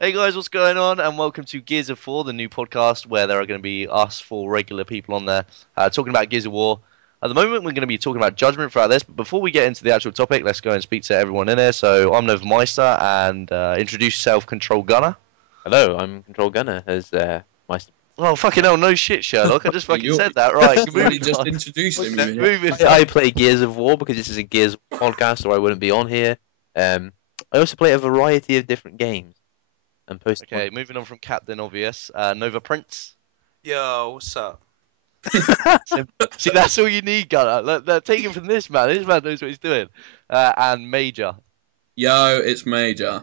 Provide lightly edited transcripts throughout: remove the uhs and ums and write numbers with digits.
Hey guys, what's going on? And welcome to Gears of War, the new podcast where there are going to be us four regular people on there talking about Gears of War. At the moment, we're going to be talking about Judgment throughout this, but before we get into the actual topic, let's go and speak to everyone in there. So I'm Nova Meister, and introduce yourself, Control Gunner. Hello, I'm Control Gunner as my. Oh, fucking hell, no shit, Sherlock. I just fucking You said that. Right, already moving just on. introduced him. Moving I play Gears of War because this is a Gears podcast, or I wouldn't be on here. I also play a variety of different games and post. Okay, moving on from Captain Obvious, Nova Prince. Yo, what's up? See, that's all you need, Gunner. Take it from this man. This man knows what he's doing. And Major. Yo, it's Major.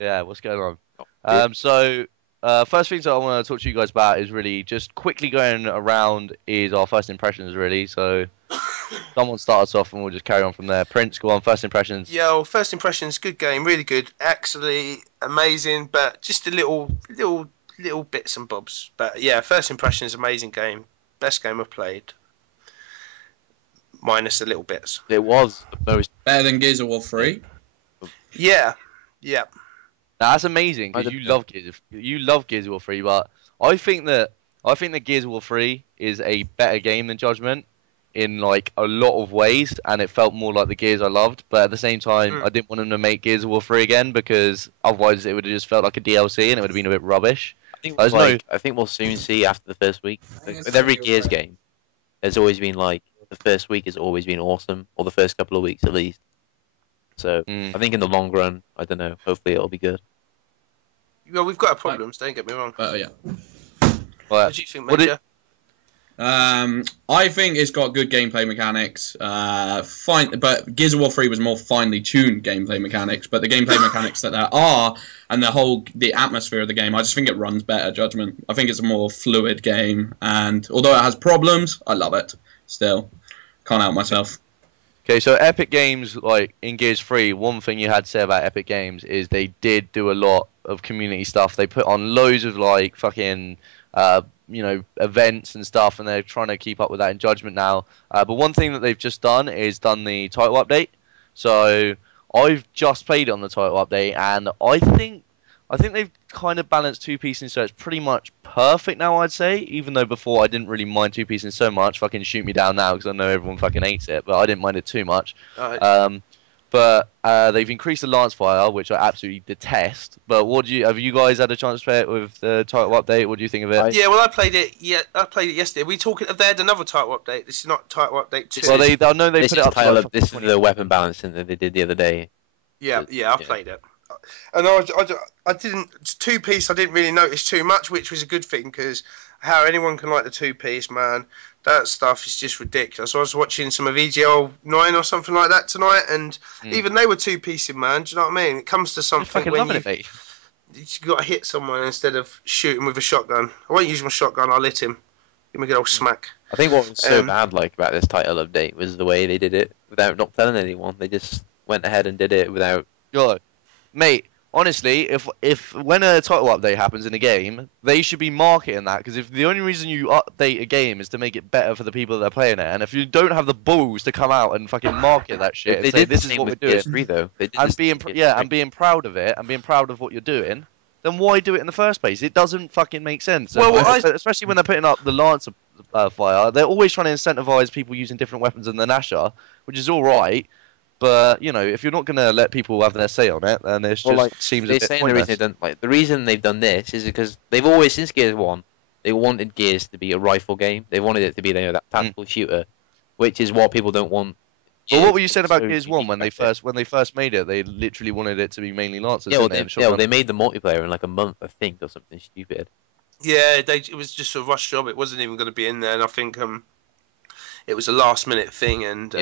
Yeah, what's going on? Yeah. First things that I want to talk to you guys about is really just quickly going around is our first impressions, really. So, someone start us off and we'll just carry on from there. Prince, go on, first impressions. Yo, first impressions, good game, really good, actually amazing, but just a little bits and bobs. But yeah, first impressions, amazing game, best game I've played, minus the little bits. It was the most. Better than Gears of War 3. Yeah. Now, that's amazing because you love Gears of War 3, but I think that Gears of War 3 is a better game than Judgment in like a lot of ways, and it felt more like the Gears I loved. But at the same time, I didn't want them to make Gears of War 3 again because otherwise it would have just felt like a DLC and it would have been a bit rubbish. I think we'll soon see after the first week. With every Gears game, there's always been like the first week has always been awesome, or the first couple of weeks at least. So I think in the long run, I don't know. Hopefully it'll be good. Well, we've got our problems, don't get me wrong. Yeah. What do you think, Major? I think it's got good gameplay mechanics. Fine, but Gears of War 3 was more finely tuned gameplay mechanics. But the gameplay mechanics that there are, and the atmosphere of the game, I just think it runs better. Judgment. I think it's a more fluid game, and although it has problems, I love it. Still, can't help myself. Okay, so Epic Games, like in Gears 3, one thing you had to say about Epic Games is they did do a lot of community stuff. They put on loads of like fucking events and stuff, and they're trying to keep up with that in Judgment now. But one thing that they've just done is done the title update. So I've just played it on the title update, and I think they've kind of balanced Two Piece, so it's pretty much perfect now, I'd say. Even though before I didn't really mind Two Piece so much. Fucking shoot me down now because I know everyone fucking hates it, but I didn't mind it too much. But they've increased the Lance Fire, which I absolutely detest. But have you guys had a chance to play it with the title update? What do you think of it? Yeah, well, I played it yesterday. We talking? They had another title update. This is not title update 2. Well, they put it up. This is the weapon balancing that they did the other day. Yeah, I played it. And I didn't. Two Piece, I didn't really notice too much, which was a good thing because how anyone can like the Two Piece, man, that stuff is just ridiculous. I was watching some of EGL 9 or something like that tonight, and even they were two piecing, man. Do you know what I mean? It comes to something when you got to hit someone instead of shooting with a shotgun. I won't use my shotgun. I'll hit him. Give me a good old smack. I think what was so bad about this title update was the way they did it without not telling anyone. They just went ahead and did it without. Yo, mate, honestly, if when a title update happens in a game, they should be marketing that, because if the only reason you update a game is to make it better for the people that are playing it, and if you don't have the balls to come out and fucking market that shit, and say this is what we're doing, and being proud of it, and being proud of what you're doing, then why do it in the first place? It doesn't fucking make sense. Well, especially when they're putting up the Lancer Fire, they're always trying to incentivize people using different weapons than the Gnasher, which is all right. But if you're not gonna let people have their say on it, then it just seems a bit pointless. The reason they've done this is because they've always, since Gears 1, they wanted Gears to be a rifle game. They wanted it to be that tactical shooter, which is what people don't want. But what were you saying about Gears 1 when they first made it? They literally wanted it to be mainly Lancers. They made the multiplayer in like a month, I think, or something stupid. Yeah, it was just a rush job. It wasn't even going to be in there, and I think it was a last minute thing, and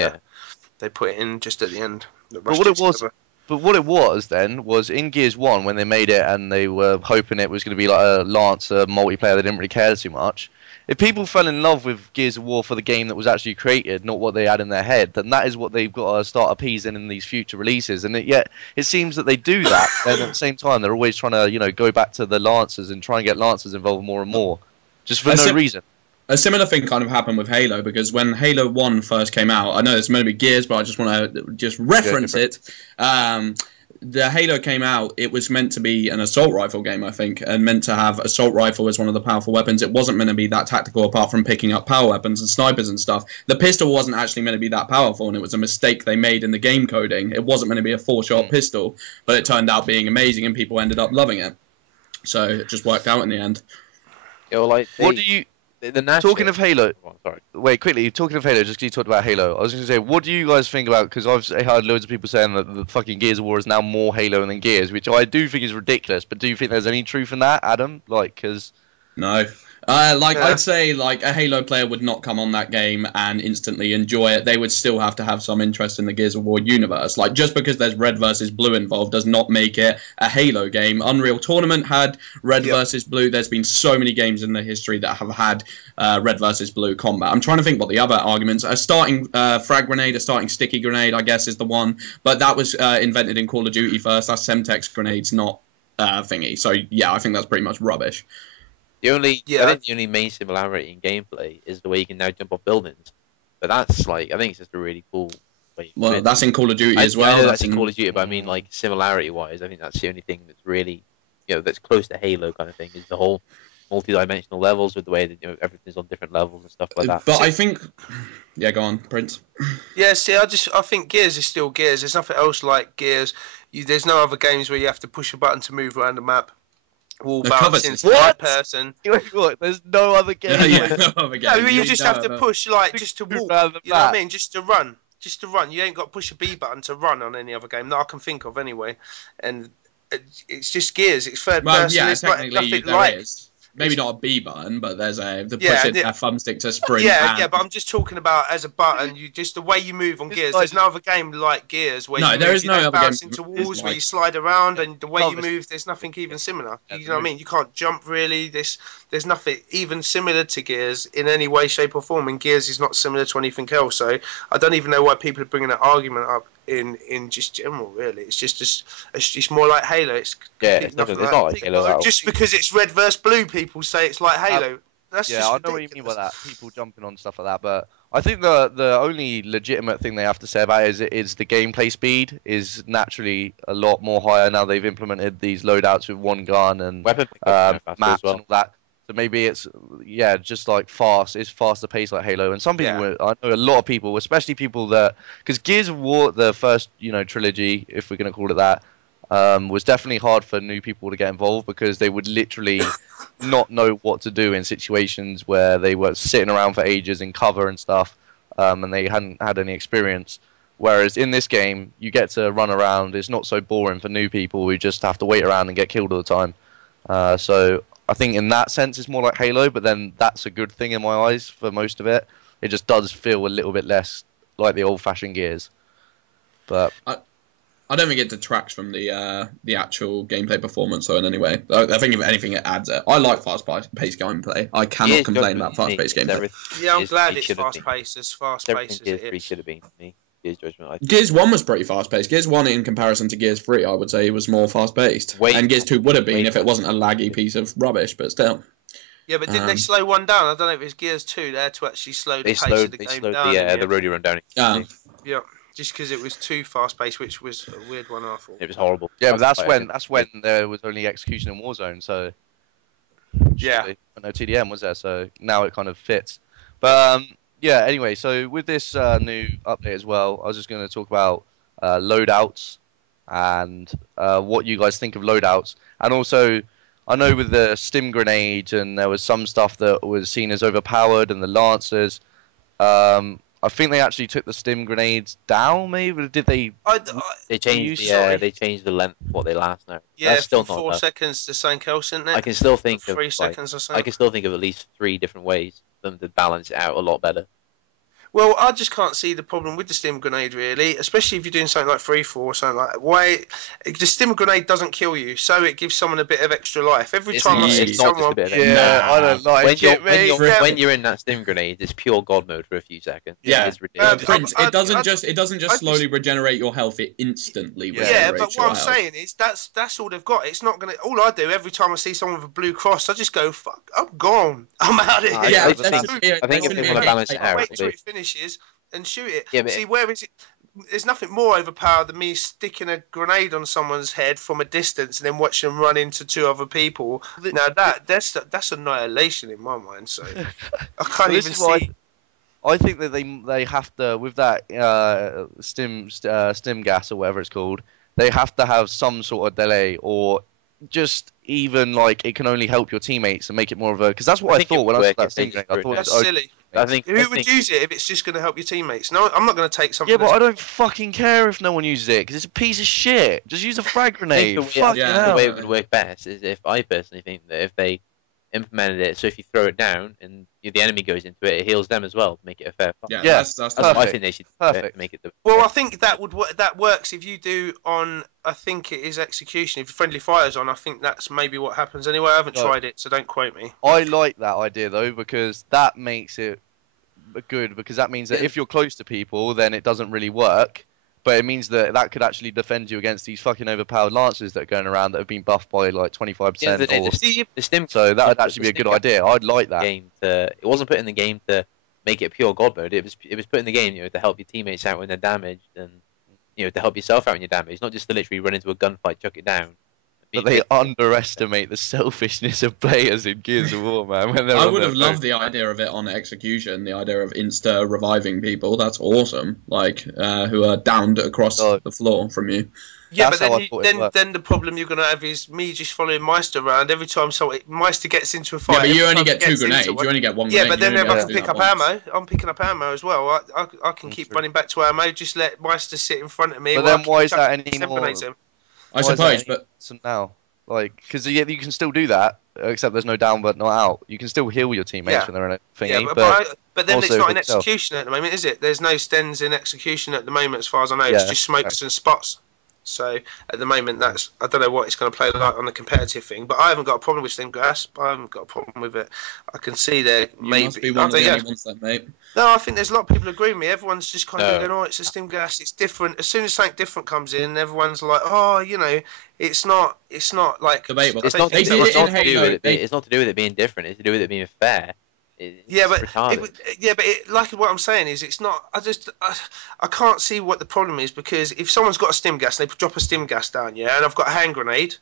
they put it in just at the end. But what it was then was in Gears 1 when they made it and they were hoping it was going to be like a Lancer multiplayer. They didn't really care too much. If people fell in love with Gears of War for the game that was actually created, not what they had in their head, then that is what they've got to start appeasing in these future releases. And yet it seems that they do that, and at the same time they're always trying to go back to the Lancers and try and get Lancers involved more and more, just for no reason. A similar thing kind of happened with Halo, because when Halo 1 first came out, I know it's maybe Gears, but I just want to reference it. the Halo came out, it was meant to be an assault rifle game, I think, and meant to have assault rifle as one of the powerful weapons. It wasn't meant to be that tactical, apart from picking up power weapons and snipers and stuff. The pistol wasn't actually meant to be that powerful, and it was a mistake they made in the game coding. It wasn't meant to be a 4-shot pistol, but it turned out being amazing, and people ended up loving it. So it just worked out in the end. Yeah, well, like, What do you... Talking of Halo, wait, quickly, talking of Halo, just because you talked about Halo, I was going to say, what do you guys think about, because I've heard loads of people saying that the fucking Gears of War is now more Halo than Gears, which I do think is ridiculous, but do you think there's any truth in that, Adam? Like, because... No. I'd say, like, a Halo player would not come on that game and instantly enjoy it. They would still have to have some interest in the Gears of War universe. Like, just because there's red versus blue involved does not make it a Halo game. Unreal Tournament had red versus blue. There's been so many games in the history that have had red versus blue combat. I'm trying to think what the other arguments are. A starting frag grenade, a starting sticky grenade, I guess, is the one. But that was invented in Call of Duty first. That's Semtex grenades, not thingy. So, yeah, I think that's pretty much rubbish. I think the only main similarity in gameplay is the way you can now jump off buildings. But that's like, I think it's just a really cool way. Well, that's in Call of Duty as well. That's in Call of Duty, but I mean, like, similarity-wise, I think that's the only thing that's really, that's close to Halo kind of thing, is the whole multi-dimensional levels with the way that everything's on different levels and stuff like that. But I think, yeah, go on, Prince. Yeah, see, I think Gears is still Gears. There's nothing else like Gears. There's no other games where you have to push a button to move around the map. Wall bouncing, third person. Look, there's no other game. No other game. No, you just have to push, like, just to walk. You know what I mean? Just to run. Just to run. You ain't got to push a B button to run on any other game that I can think of anyway. And it's just Gears. It's third person. Yeah, it's technically there is. Maybe not a B button, but there's the push it, a thumbstick to sprint. Yeah, but I'm just talking about as a button. You just the way you move on Gears. There's no other game like Gears where you bounce into walls, where you slide around, and the way you move, there's nothing even similar. You know what I mean? You can't jump really. There's nothing even similar to Gears in any way, shape, or form. And Gears is not similar to anything else. So I don't even know why people are bringing that argument up in just general. Really, it's just more like Halo. It's not like Halo. Just because it's red versus blue, people say it's like Halo. That's yeah, just I know what you mean by that. People jumping on stuff like that, but I think the only legitimate thing they have to say about it is the gameplay speed is naturally a lot more higher now they've implemented these loadouts with one gun and weapon maps as well. and all that. So maybe it's just like fast. It's faster paced like Halo, and some people, I know a lot of people, especially people that, because Gears of War, the first trilogy, if we're gonna call it that, was definitely hard for new people to get involved because they would literally not know what to do in situations where they were sitting around for ages in cover and stuff, and they hadn't had any experience. Whereas in this game, you get to run around. It's not so boring for new people who just have to wait around and get killed all the time. So I think in that sense it's more like Halo, but then that's a good thing in my eyes for most of it. It just does feel a little bit less like the old-fashioned Gears. But I don't think it detracts from the actual gameplay performance though in any way. I think if anything it adds it. I like fast-paced gameplay. I cannot complain about fast-paced gameplay. Yeah, I'm glad it's fast-paced. As fast-paced as it is. Should have been for me. Gears 1 was pretty fast-paced. Gears 1 in comparison to Gears 3, I would say, was more fast-paced. And Gears 2 would have been if it wasn't a laggy piece of rubbish, but still. Yeah, but didn't they slow one down? I don't know if it was Gears 2 there to actually slow the pace of the game down. The roadie run down. Yeah, just because it was too fast-paced, which was a weird one, I thought. It was horrible. Yeah, but that's when there was only Execution and Warzone, so... Yeah. No TDM was there, so now it kind of fits. But... yeah, anyway, so with this new update as well, I was just going to talk about loadouts and what you guys think of loadouts. And also, I know with the stim grenades and there was some stuff that was seen as overpowered and the Lancers, I think they actually took the stim grenades down, maybe? Did they... They changed the length of what they last now. Yeah, that's still 4 seconds to something else, isn't it? I can still think of 3 seconds or something. I can still think of at least 3 different ways for them to balance it out a lot better. Well, I just can't see the problem with the stim grenade, really, especially if you're doing something like free fall or something like that. Why the stim grenade doesn't kill you, so it gives someone a bit of extra life. Every time I see someone, I don't like when you're in that stim grenade, it's pure god mode for a few seconds. Yeah, it's ridiculous. Prince, it doesn't just slowly regenerate your health; it instantly regenerates your health. Yeah, but what I'm saying is that's all they've got. It's not gonna. All I do every time I see someone with a blue cross, I just go, "Fuck, I'm gone. I'm out of here." I think if they want to balance it out, wait till it finishes and shoot it. Yeah, but see, where is it? nothing more overpowered than me sticking a grenade on someone's head from a distance and then watch them run into 2 other people. Now that's annihilation in my mind. So I can't even see. I think that they have to, with that stim gas or whatever it's called, they have to have some sort of delay, or just even like it can only help your teammates and make it more of a, because that's what I thought when I saw that stim gas. I thought that's silly. Who would use it if it's just going to help your teammates? No, I'm not going to take something. Yeah, but I don't fucking care if no one uses it because it's a piece of shit. Just use a frag grenade. The way it would work best is if I personally think that if they implemented it, so if you throw it down and the enemy goes into it, it heals them as well, make it a fair fight. Yeah, that's what I think they should make it. Well, I think that works if you do on. I think it is execution. If friendly fire's on, I think that's maybe what happens. Anyway, I haven't tried it, so don't quote me. I like that idea though, because that makes it good, because that means that if you're close to people, then it doesn't really work. But it means that could actually defend you against these fucking overpowered lancers that are going around that have been buffed by like 25%. Yeah, the stim. So that would actually be a good idea. I'd like that. It wasn't put in the game to make it pure god mode. It was put in the game, to help your teammates out when they're damaged, and to help yourself out when you're damaged, not just to literally run into a gunfight, chuck it down. But they underestimate the selfishness of players in Gears of War, man. When I would have loved the idea of it on execution, the idea of insta reviving people. That's awesome. Like who are downed across the floor from you. Yeah, but then the problem you're going to have is me just following Meister around every time Meister gets into a fight. Yeah, but you only get 2 grenades. You only get 1 grenade. Yeah, but then if I can pick up ammo, I'm picking up ammo as well. I can keep running back to ammo. Just let Meister sit in front of me. But then why is that any more? I suppose, but now, like, because you can still do that, except there's no down but not out. You can still heal your teammates when they're in a thingy. Yeah, but then it's not in execution at the moment, is it? There's no stens in execution at the moment, as far as I know. It's just smokes and spots. So at the moment, I don't know what it's going to play like on the competitive thing, but I haven't got a problem with stim gas. I haven't got a problem with it. I can see there maybe. Must be one of the only ones then, mate. No, I think there's a lot of people agree with me. Everyone's just kind of going, "Oh, it's a stim gas. It's different." As soon as something different comes in, everyone's like, "Oh, it's not like debatable." It's not to do with it being different. It's to do with it being fair. But like what I'm saying is, it's not. I can't see what the problem is, because if someone's got a stim gas and they drop a stim gas down, and I've got a hand grenade,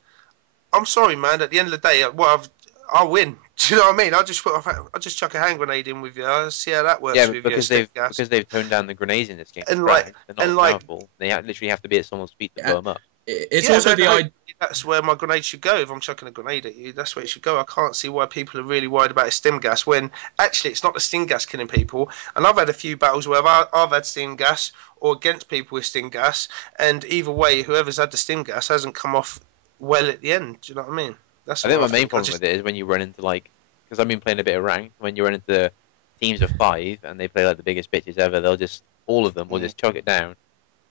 I'm sorry, man. At the end of the day, I'll win. Do you know what I mean? I'll just chuck a hand grenade in with you. I'll see how that works. Yeah, with because they've toned down the grenades in this game. And powerful. They literally have to be at someone's feet to blow them up. It's also the idea. That's where my grenade should go. If I'm chucking a grenade at you, that's where it should go. I can't see why people are really worried about a stim gas when actually it's not the stim gas killing people. And I've had a few battles where I've had stim gas or against people with stim gas, and either way, whoever's had the stim gas hasn't come off well at the end. Do you know what I mean? I think my main problem with it is when you run into because I've been playing a bit of rank. When you run into teams of 5 and they play like the biggest pitches ever, all of them will just chuck it down,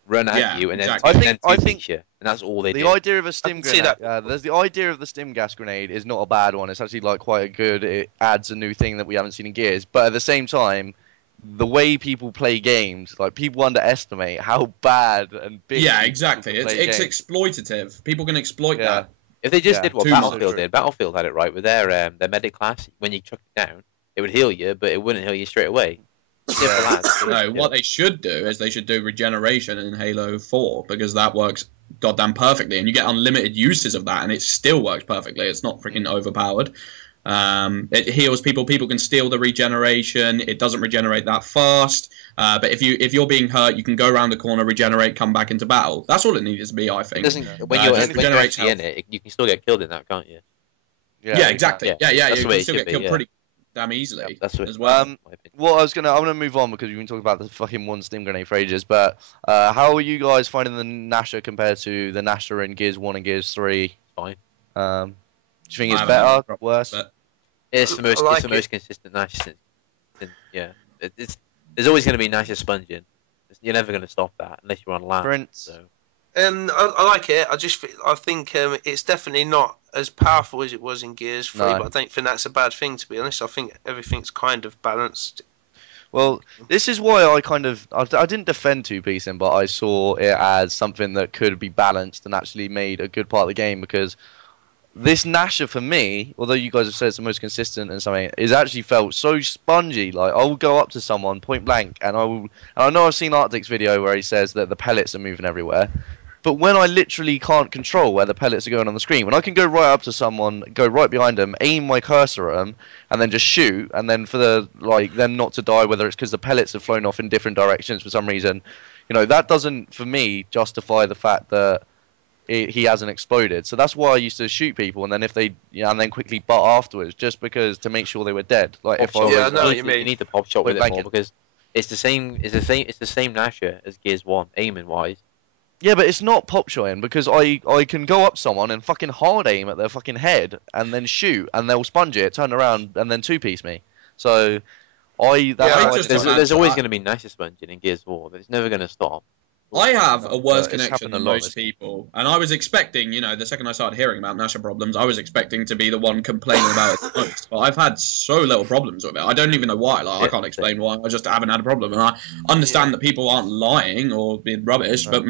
run at you, and then I think you, and that's all they do. The idea of a stim grenade, there's the idea of the stim gas grenade is not a bad one. It's actually like quite a good. It adds a new thing that we haven't seen in Gears. But at the same time, the way people play games, like people underestimate how bad and big. Yeah, exactly. It's exploitative. People can exploit that. If they just did what Battlefield did, Battlefield had it right with their medic class. When you chuck it down, it would heal you, but it wouldn't heal you straight away. No, what they should do is they should do regeneration in Halo 4, because that works goddamn perfectly, and you get unlimited uses of that, and it still works perfectly. It's not freaking overpowered. It heals people. People can steal the regeneration. It doesn't regenerate that fast. But if you're being hurt, you can go around the corner, regenerate, come back into battle. That's all it needs to be, I think. When you're actually in it, you can still get killed in that, can't you? Yeah, exactly. Yeah. You can still get killed pretty damn easily as well. Well, I'm gonna move on because we've been talking about the fucking one stim grenade for ages. But how are you guys finding the Nasher compared to the Nasher in Gears 1 and Gears 3? Fine. Do you think it's better, worse? It's the most consistent Nash. There's always going to be Nasher sponging. You're never going to stop that unless you're on land. Prince. So. I like it. I think it's definitely not as powerful as it was in Gears 3, but I don't think that's a bad thing, to be honest. I think everything's kind of balanced. Well, this is why I didn't defend two-piecing, but I saw it as something that could be balanced and actually made a good part of the game, because this Nasher for me, although you guys have said it's the most consistent and something, is actually felt so spongy. Like I will go up to someone point blank, and I know I've seen Arctic's video where he says that the pellets are moving everywhere, but when I literally can't control where the pellets are going on the screen, when I can go right up to someone, go right behind them, aim my cursor at them, and then just shoot, and then for them not to die, whether it's because the pellets have flown off in different directions for some reason, that doesn't for me justify the fact that he hasn't exploded. So that's why I used to shoot people, and then and then quickly butt afterwards, just because to make sure they were dead. Like if I was, I know what you mean. You need to pop shot with it more because it's the same. It's the same Nasher as Gears 1, aiming wise. Yeah, but it's not pop shotting because I can go up someone and fucking hard aim at their fucking head and then shoot, and they'll sponge it, turn around, and then two-piece me. So there's always going to be Nasher sponging in Gears 4. It's never going to stop. I have a worse connection than most people, and I was expecting, the second I started hearing about Nasher problems, I was expecting to be the one complaining about it the most. But I've had so little problems with it. I don't even know why. I can't explain why. I just haven't had a problem, and I understand that people aren't lying or being rubbish, but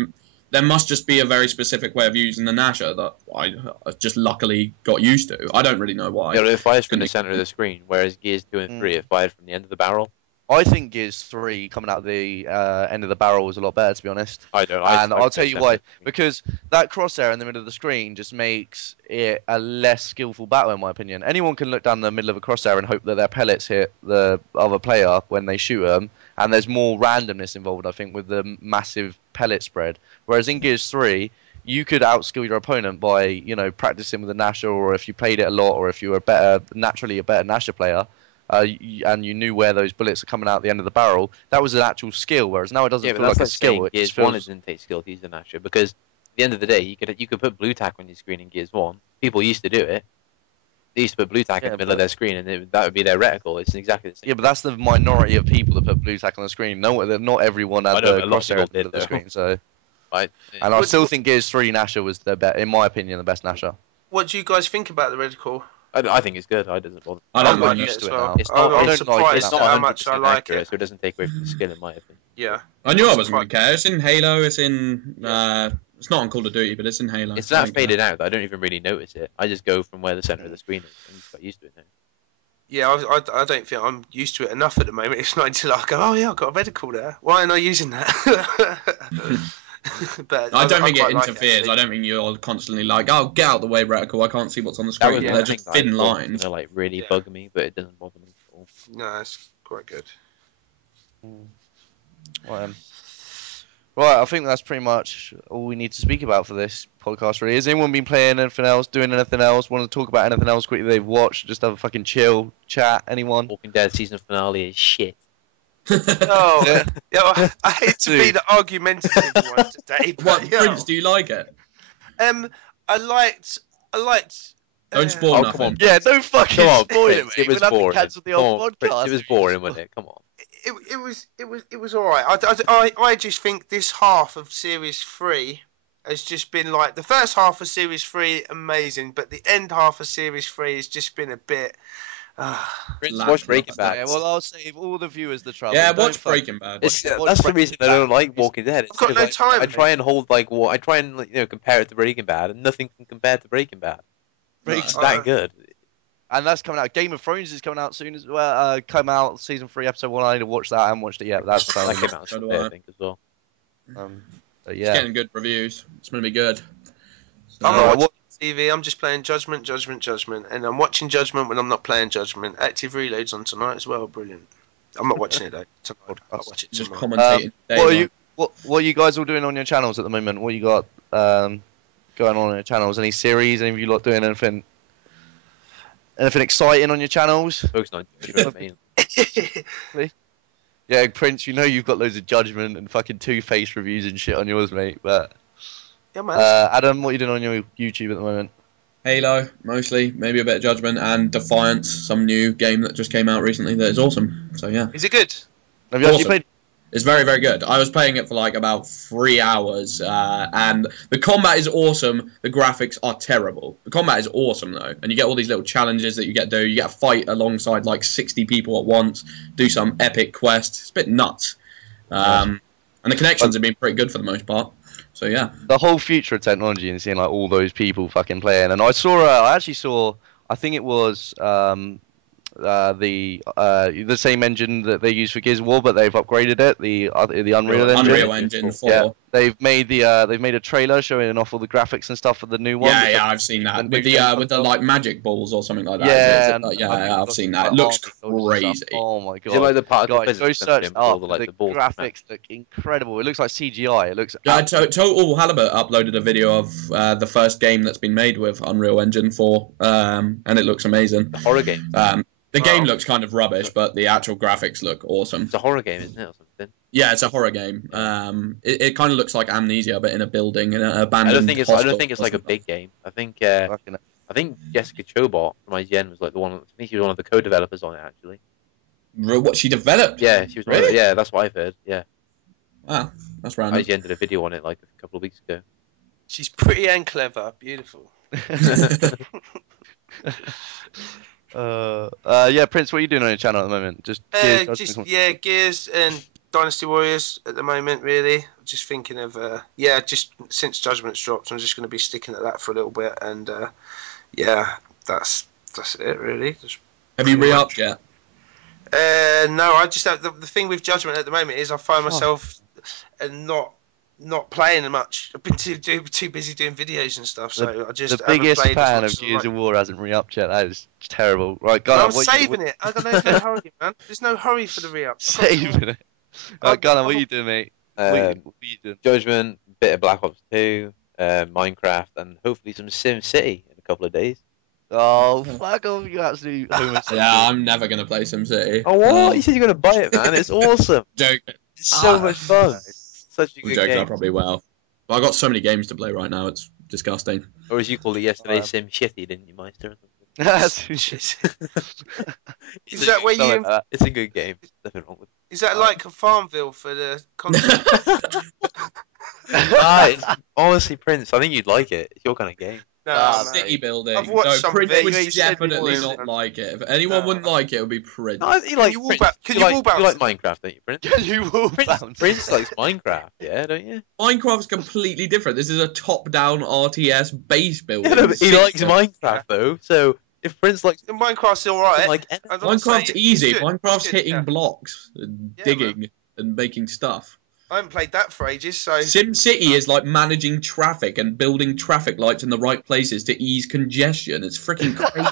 there must just be a very specific way of using the Nasher that I just luckily got used to. I don't really know why. Yeah, it fires from the center of the screen, whereas Gears 2 and 3 it fired from the end of the barrel. I think Gears 3 coming out the end of the barrel was a lot better, to be honest. I don't. I'll tell you why. Because that crosshair in the middle of the screen just makes it a less skillful battle, in my opinion. Anyone can look down the middle of a crosshair and hope that their pellets hit the other player when they shoot them. And there's more randomness involved, I think, with the massive pellet spread. Whereas in Gears 3, you could outskill your opponent by, practicing with a Nasher, or if you played it a lot, or if you were naturally a better Nasher player. And you knew where those bullets are coming out at the end of the barrel. That was an actual skill, whereas now it doesn't feel like a skill. Gears 1 didn't take skill to use the Nasher because at the end of the day, you could put blue tack on your screen in Gears 1. People used to do it. They used to put blue tack in the middle of their screen, and that would be their reticle. It's exactly the same. Yeah, but that's the minority of people that put blue tack on the screen. No, not everyone had the crosshair at the middle of the screen. So, and I still think Gears 3 Nasher was in my opinion, the best Nasher. What do you guys think about the reticle? I think it's good. I doesn't bother. I don't mind mind used to it well. now. It's not. I'm surprised it's not how much I like accurate, it. so it doesn't take away from the skill, in my opinion. Yeah. I knew I wasn't going to care. It's in Halo. It's in. It's not on Call of Duty, but it's in Halo. It's that faded out that I don't even really notice it. I just go from where the center of the screen is. I'm just quite used to it now. Yeah, I don't think I'm used to it enough at the moment. It's not until I go, oh yeah, I've got a reticle there. Why aren't I using that? But I don't think it interferes. I don't think you're constantly like, oh, get out the way, reticle. I can't see what's on the screen. They're just thin lines. They're really bug me, but it doesn't bother me at all. No, it's quite good. Right, I think that's pretty much all we need to speak about for this podcast, really. Has anyone been playing anything else, doing anything else, want to talk about anything else quickly they've watched, just have a fucking chill chat? Anyone? Walking Dead season finale is shit. No, I hate to be the argumentative one today. But, Prince, do you like it? I liked. Don't spoil nothing. Come on. Yeah, don't fucking spoil it, mate. It was boring. Cancel the old podcast. It was boring, wasn't it? Come on. It was all right. I just think this half of Series 3 has just been like the first half of Series 3 amazing, but the end half of Series 3 has just been a bit. Watch Breaking Bad. Yeah, well, I'll save all the viewers the trouble. Yeah, watch Breaking Bad. That's the reason I don't like Walking Dead. I've got no time. I try and hold I try and compare it to Breaking Bad, and nothing can compare to Breaking Bad. It's that good. And that's coming out. Game of Thrones is coming out soon as well. Come out season 3, episode 1. I need to watch that. I haven't watched it yet. But that's that came out Sunday, I think, as well. So yeah, it's getting good reviews. It's gonna be good. I'm not watching TV. I'm just playing Judgment, and I'm watching Judgment when I'm not playing Judgment. Active Reload's on tonight as well. Brilliant. I'm not watching it though. Tonight. I'll watch it just tomorrow. commentating. What are you guys all doing on your channels at the moment? What you got going on your channels? Any series? Any of you lot doing anything? Anything exciting on your channels? Focus on Judgment, Yeah, Prince, you've got loads of Judgment and fucking Two-Face reviews and shit on yours, mate. But yeah, man. Adam, what are you doing on your YouTube at the moment? Halo, mostly. Maybe a bit of Judgment and Defiance, some new game that just came out recently that is awesome. So yeah. Is it good? Have you actually played? It's very, very good. I was playing it for like about 3 hours, and the combat is awesome. The graphics are terrible. The combat is awesome, though, and you get all these little challenges that you get to do. You get to fight alongside like 60 people at once, do some epic quests. It's a bit nuts. And the connections have been pretty good for the most part. So yeah, the whole future of technology and seeing like all those people fucking playing. And I actually saw, I think it was the same engine that they use for Gears of War, but they've upgraded it. The Unreal Engine. Unreal Engine 4. Yeah, they've made a trailer showing off all the graphics and stuff for the new one. Yeah, I've seen that with the like magic balls or something like that. Yeah, I've seen that. It looks crazy. Oh my god! Is it like the part of the Guys, go physics search of up. all the balls graphics look incredible. It looks like CGI. It looks. Total Halibut uploaded a video of the first game that's been made with Unreal Engine 4, and it looks amazing. The horror game. The game looks kind of rubbish, but the actual graphics look awesome. It's a horror game, isn't it, or something? Yeah, it's a horror game. It kind of looks like Amnesia, but in a building, in an abandoned. I don't think it's like a big game. I think Jessica Chobot from IGN was like the one. I think she was one of the co-developers on it actually. What she developed? Yeah, she was. Really? Yeah, that's what I've heard. Yeah. Wow, that's random. IGN did a video on it like a couple of weeks ago. She's pretty and clever, beautiful. Yeah, Prince, what are you doing on your channel at the moment? Just Gears and Dynasty Warriors at the moment, really. Just thinking of just since Judgment's dropped, I'm just going to be sticking at that for a little bit, and that's it really. Have you re-upped yet? No, I just have the thing with Judgment at the moment is I find myself not playing much. I've been too busy doing videos and stuff, so I just the biggest fan of Gears of War hasn't re-upped yet. That is terrible. Right, Gunnar, I'm saving it. I got no hurry, man. There's no hurry for the re-up. Saving it. Gunnar, what are you doing, mate? What are you doing? Judgment, bit of Black Ops 2, Minecraft, and hopefully some Sim City in a couple of days. Oh, fuck off, you absolute homosexual. Yeah, I'm never going to play SimCity. Oh, what? You said you're going to buy it, man. It's awesome. Joke. It's so much fun. Such a good Jokes game. I probably will. Well, I've got so many games to play right now, it's disgusting. Or as you called it yesterday, Sim Shitty, didn't you, Meister? Is that where you? It's a good game. There's nothing wrong with it. Is that like a Farmville for the content? Honestly, Prince, I think you'd like it. It's your kind of game. No, city building. I've watched some Prince videos. would definitely not like it. If anyone wouldn't like it, it would be Prince. No, you like you Prince. you like Minecraft, don't you, Prince? You will bounce. Prince likes Minecraft, yeah, don't you? Minecraft's completely different. This is a top-down RTS base building. Yeah, no, but he likes Minecraft though. So if Prince likes Minecraft's alright. Minecraft's easy. Minecraft's hitting yeah. blocks and digging and making stuff. I haven't played that for ages, so. SimCity is like managing traffic and building traffic lights in the right places to ease congestion. It's freaking crazy.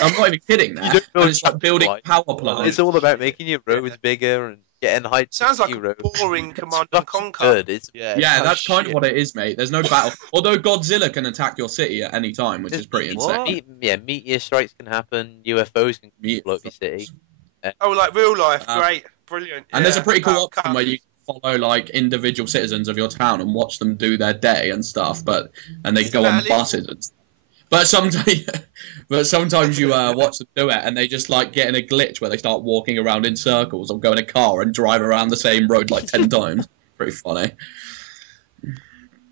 I'm not even kidding. That it's like building power plants. It's all about making your roads bigger and getting height. Sounds like a boring Command and Conquer. That's kind of what it is, mate. There's no battle. Although Godzilla can attack your city at any time, which is pretty insane. Meteor strikes can happen. UFOs can blow up your city. Oh, like real life, great, brilliant. And there's a pretty cool option where you follow like individual citizens of your town and watch them do their day and stuff, and they go on buses and stuff. But sometimes you watch them do it and they just like get in a glitch where they start walking around in circles or go in a car and drive around the same road like 10 times. Pretty funny.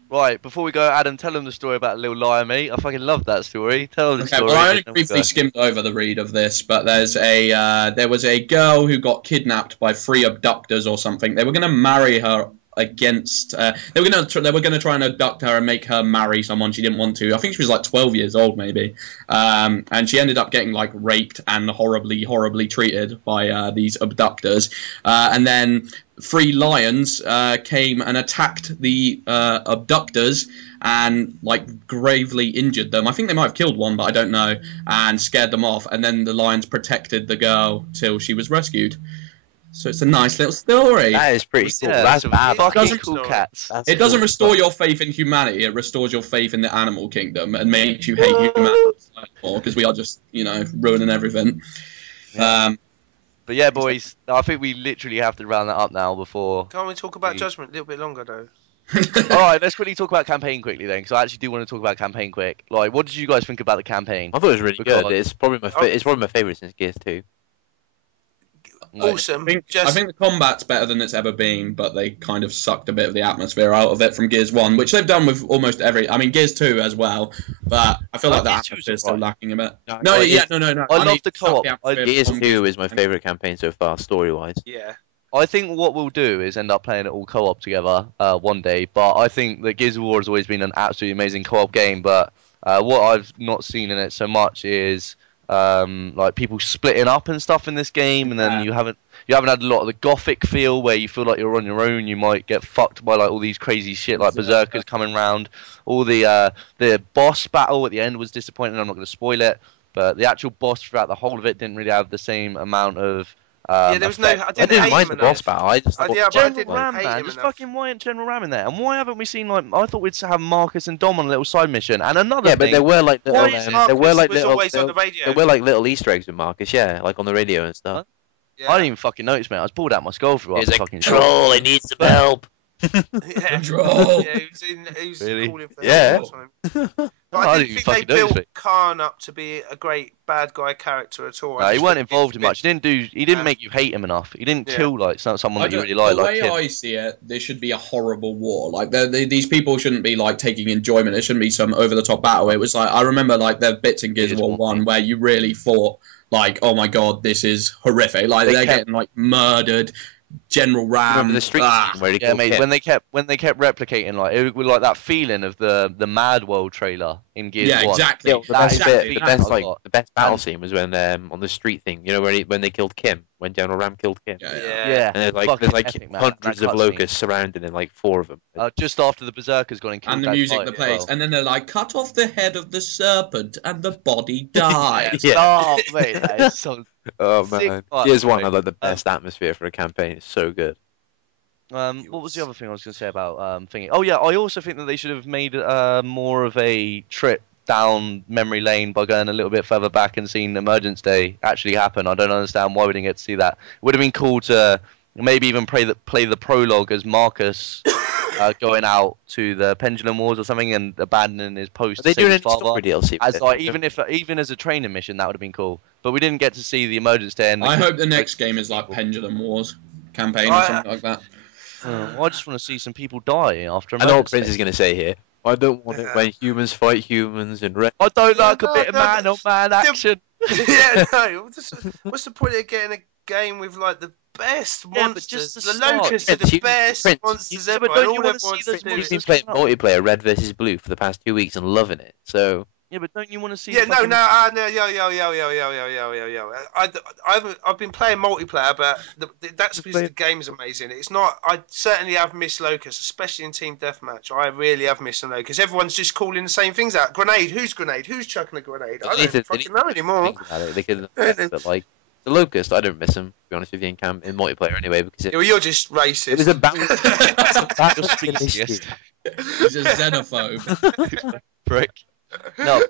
Right, before we go, Adam, tell them the story about Little Liar, mate. I fucking love that story. Tell them the story. Well, I only briefly skimmed over the read of this, but there was a girl who got kidnapped by 3 abductors or something. They were going to marry her against. They were going to try and abduct her and make her marry someone she didn't want to. I think she was like 12 years old, maybe. And she ended up getting like raped and horribly treated by these abductors. And then 3 lions came and attacked the abductors and like gravely injured them. I think they might have killed one, but I don't know, and scared them off. And then the lions protected the girl till she was rescued. So it's a nice little story. That is pretty cool. Yeah, that's bad. Fucking cool cats. It doesn't restore your faith in humanity. It restores your faith in the animal kingdom and makes you hate humanity more because we are just, ruining everything. Yeah. But yeah, boys, I think we literally have to round that up now before. Can't we talk about Judgment a little bit longer though? All right, let's quickly talk about campaign quickly then, because I actually do want to talk about campaign quick. Like, what did you guys think about the campaign? I thought it was really good. It's probably my favorite since Gears 2. Awesome. I think the combat's better than it's ever been, but they kind of sucked a bit of the atmosphere out of it from Gears 1, which they've done with almost every. I mean, Gears 2 as well, but I feel like the atmosphere is still lacking a bit. No. I love the co-op. Gears 2 is my favourite campaign so far, story-wise. Yeah. I think what we'll do is end up playing it all co-op together one day. But I think that Gears of War has always been an absolutely amazing co-op game. But what I've not seen in it so much is like people splitting up and stuff in this game, and then you haven't had a lot of the gothic feel where you feel like you're on your own. You might get fucked by like all these crazy shit like berserkers coming round. All the boss battle at the end was disappointing. I'm not going to spoil it, but the actual boss throughout the whole of it didn't really have the same amount of there was no. I didn't mind the boss battle. I just thought General Ram, man, just fucking why ain't General Ram in there? And why haven't we seen like? I thought we'd have Marcus and Dom on a little side mission. And another thing, but there were like little, there were like little Easter eggs with Marcus, yeah, like on the radio and stuff. Huh? Yeah. I didn't even fucking notice, man. I was bored out my skull for a fucking troll. He needs some help. Control. Yeah, he was Really? calling for Yeah. But I didn't think they built Khan up to be a great bad guy character at all. No, he weren't involved in much. He didn't make you hate him enough. He didn't kill like someone that you really like. The way I see it, this should be a horrible war. Like these people shouldn't be like taking enjoyment. It shouldn't be some over the top battle. It was like I remember like there bits in Gears of War 1 where you really thought like, oh my god, this is horrific. Like they're getting like murdered. General Ram, the street where he mate, when they kept replicating like it was like that feeling of the Mad World trailer in Gears 1. Exactly. Yeah, the best battle scene was when on the street thing, you know, when they killed Kim, when General Ram killed Kim. Yeah. And there's like epic, hundreds of locusts surrounding him, like 4 of them. Just after the berserkers gone and killed. And the music that plays, and then they're like, cut off the head of the serpent, and the body died. Oh, mate, that is so. Oh man, Gears 1 had like the best atmosphere for a campaign. It's so good. What was the other thing I was going to say about thingy? Oh yeah, I also think that they should have made more of a trip down memory lane by going a little bit further back and seeing Emergence Day actually happen. I don't understand why we didn't get to see that. It would have been cool to maybe even play the prologue as Marcus going out to the Pendulum Wars or something and abandoning his post. Are they doing his father. story DLC? As like even as a training mission, that would have been cool. But we didn't get to see the Emergence Day. And I hope the next game is like Pendulum Wars campaign or something like that. I just want to see some people die after. I know what Prince is going to say here. I don't want it when humans fight humans and. I don't like a bit of man-on-man action. Yeah, no. What's the point of getting a game with like the best monsters? The Locusts are the best monsters ever. But don't you want to see those You've been playing multiplayer Red vs Blue for the past 2 weeks and loving it. So. Yeah, but don't you want to see? Yeah, no. I've been playing multiplayer, but that's because the game is amazing. It's not. I certainly have missed Locust, especially in team deathmatch. I really have missed them because everyone's just calling the same things out. Grenade. Who's grenade? Who's chucking a grenade? I don't fucking know anymore. They could, but like the Locust, I don't miss them. To be honest with you, in multiplayer anyway, because well, you're just racist. It was a battle. He's a xenophobe. Prick. No.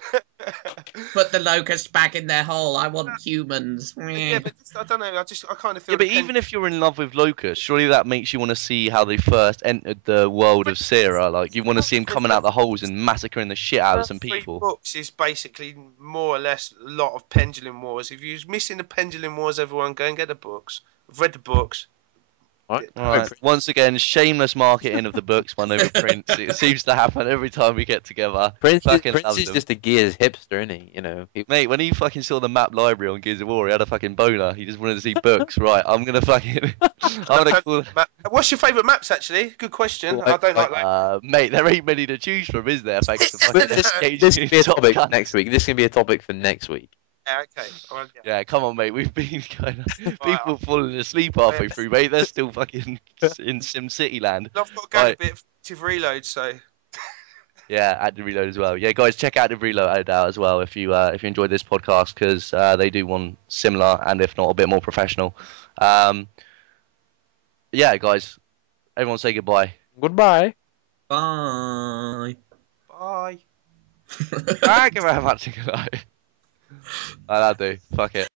Put the locusts back in their hole. I want humans. Yeah, but I don't know. I kind of feel. Yeah, but even if you're in love with Locust, surely that makes you want to see how they first entered the world of Sierra. Like you want to see them coming out the holes and massacring the shit out of some people. 3 books is basically more or less a lot of Pendulum Wars. If you're missing the Pendulum Wars, everyone go and get the books. I've read the books. Right. Once again, shameless marketing of the books by Nova Prince. It seems to happen every time we get together. Prince is just a Gears hipster, isn't he? You know, mate. When he fucking saw the map library on Gears of War, he had a fucking boner. He just wanted to see books. Right, I'm gonna fucking. What's your favourite maps? Actually, good question. I don't like that. Mate, there ain't many to choose from, is there? Thanks to fucking this can be a topic next week. This can be a topic for next week. Yeah, okay. Yeah, come on, mate. We've been kind of people falling asleep halfway through, mate. They're still fucking in Sim City land. I've got to go a bit of active reload, so. Yeah, active reload as well. Yeah, guys, check active reload out as well if you enjoyed this podcast because they do one similar and if not a bit more professional. Yeah, guys, everyone say goodbye. Goodbye. Bye. Bye. Thank you very much. Good night. That'll do. Fuck it.